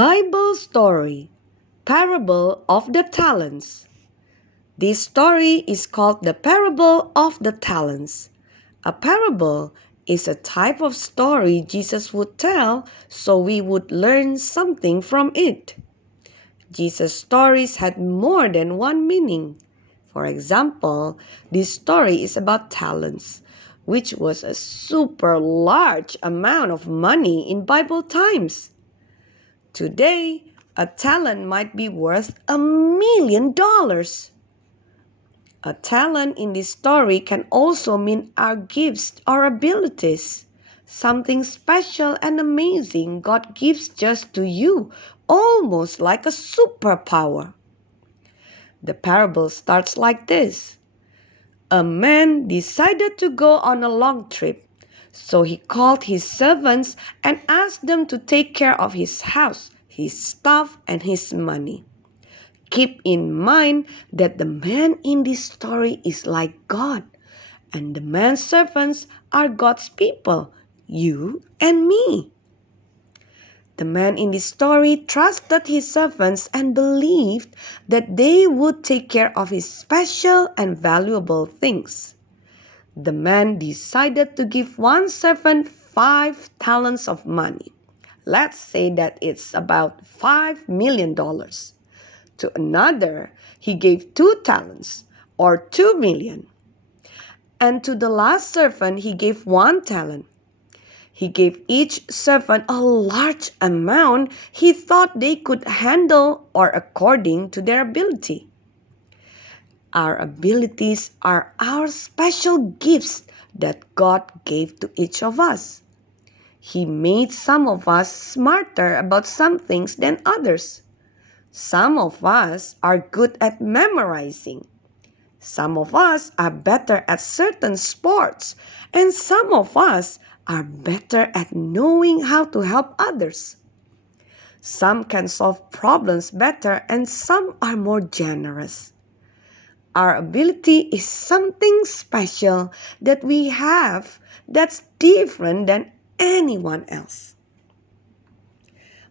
Bible story, Parable of the Talents. This story is called the Parable of the Talents. A parable is a type of story Jesus would tell so we would learn something from it. Jesus' stories had more than one meaning. For example, this story is about talents, which was a super large amount of money in Bible times. Today, a talent might be worth $1,000,000. A talent in this story can also mean our gifts or abilities. Something special and amazing God gives just to you, almost like a superpower. The parable starts like this. A man decided to go on a long trip, so he called his servants and asked them to take care of his house, his stuff, and his money. Keep in mind that the man in this story is like God, and the man's servants are God's people, you and me. The man in this story trusted his servants and believed that they would take care of his special and valuable things. The man decided to give one servant 5 talents of money. Let's say that it's about $5,000,000. To another, he gave 2 talents, or 2,000,000. And to the last servant, he gave 1 talent. He gave each servant a large amount he thought they could handle or according to their ability. Our abilities are our special gifts that God gave to each of us. He made some of us smarter about some things than others. Some of us are good at memorizing. Some of us are better at certain sports, and some of us are better at knowing how to help others. Some can solve problems better, and some are more generous. Our ability is something special that we have that's different than anyone else.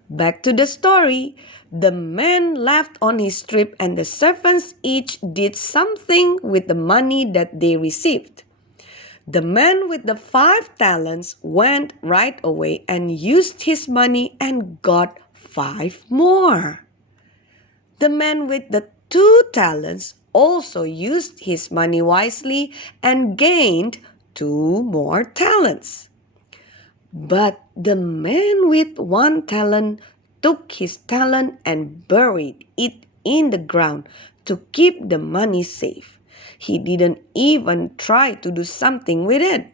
Back to the story. The man left on his trip and the servants each did something with the money that they received. The man with the 5 talents went right away and used his money and got 5 more. The man with the 2 talents also used his money wisely and gained 2 more talents. But the man with 1 talent took his talent and buried it in the ground to keep the money safe. He didn't even try to do something with it.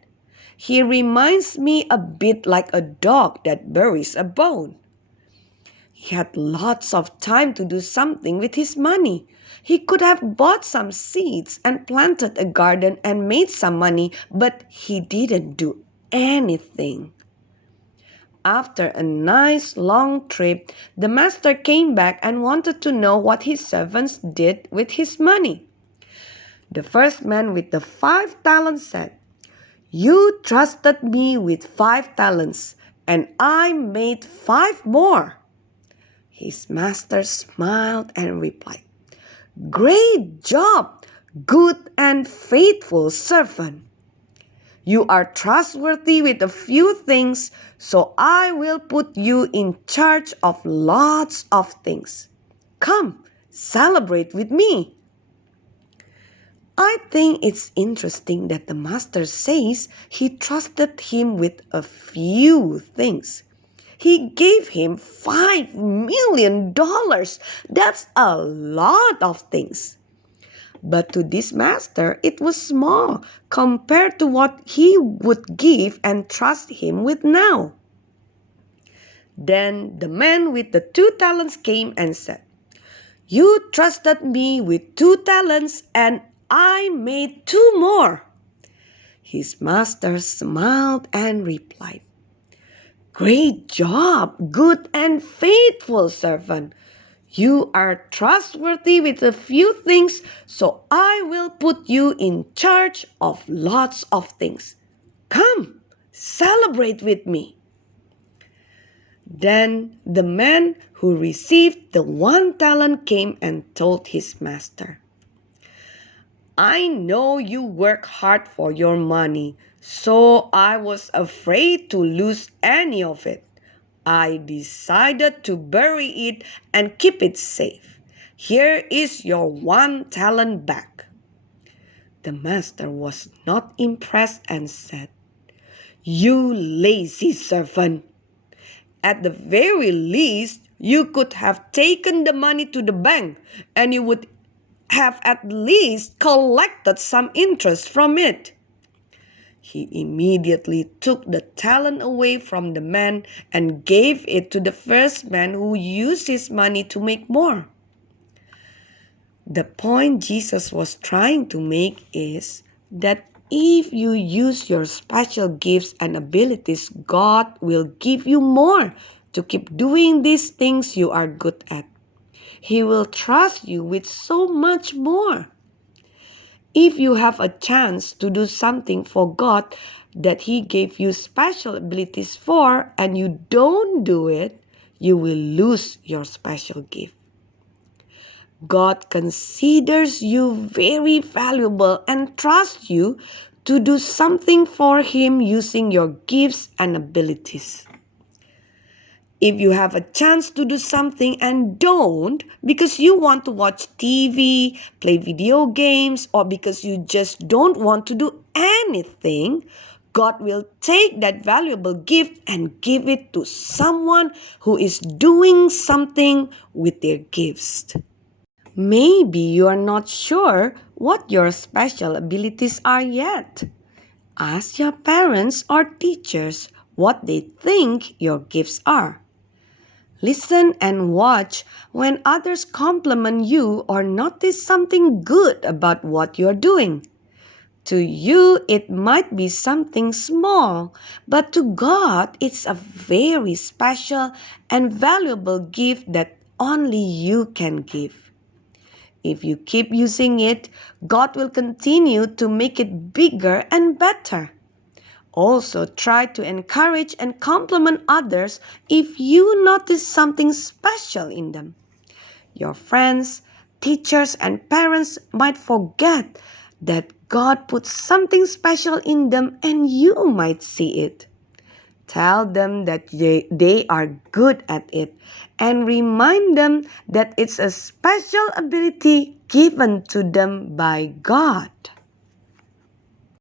He reminds me a bit like a dog that buries a bone. He had lots of time to do something with his money. He could have bought some seeds and planted a garden and made some money, but he didn't do anything. After a nice long trip, the master came back and wanted to know what his servants did with his money. The first man with the 5 talents said, "You trusted me with 5 talents, and I made 5 more." His master smiled and replied, "Great job, good and faithful servant. You are trustworthy with a few things, so I will put you in charge of lots of things. Come, celebrate with me." I think it's interesting that the master says he trusted him with a few things. He gave him $5,000,000. That's a lot of things. But to this master, it was small compared to what he would give and trust him with now. Then the man with the 2 talents came and said, "You trusted me with 2 talents, and I made 2 more." His master smiled and replied, "Great job, good and faithful servant. You are trustworthy with a few things, so I will put you in charge of lots of things. Come, celebrate with me." Then the man who received the 1 talent came and told his master, I know you work hard for your money, so I was afraid to lose any of it. I decided to bury it and keep it safe. Here is your 1 talent back. The master was not impressed and said, You lazy servant! At the very least, you could have taken the money to the bank and you would have at least collected some interest from it. He immediately took the talent away from the man and gave it to the first man who used his money to make more. The point Jesus was trying to make is that if you use your special gifts and abilities, God will give you more to keep doing these things you are good at. He will trust you with so much more. If you have a chance to do something for God that He gave you special abilities for and you don't do it, you will lose your special gift. God considers you very valuable and trusts you to do something for Him using your gifts and abilities. If you have a chance to do something and don't because you want to watch TV, play video games, or because you just don't want to do anything, God will take that valuable gift and give it to someone who is doing something with their gifts. Maybe you are not sure what your special abilities are yet. Ask your parents or teachers what they think your gifts are. Listen and watch when others compliment you or notice something good about what you're doing. To you, it might be something small, but to God, it's a very special and valuable gift that only you can give. If you keep using it, God will continue to make it bigger and better. Also, try to encourage and compliment others if you notice something special in them. Your friends, teachers, and parents might forget that God put something special in them and you might see it. Tell them that they are good at it and remind them that it's a special ability given to them by God.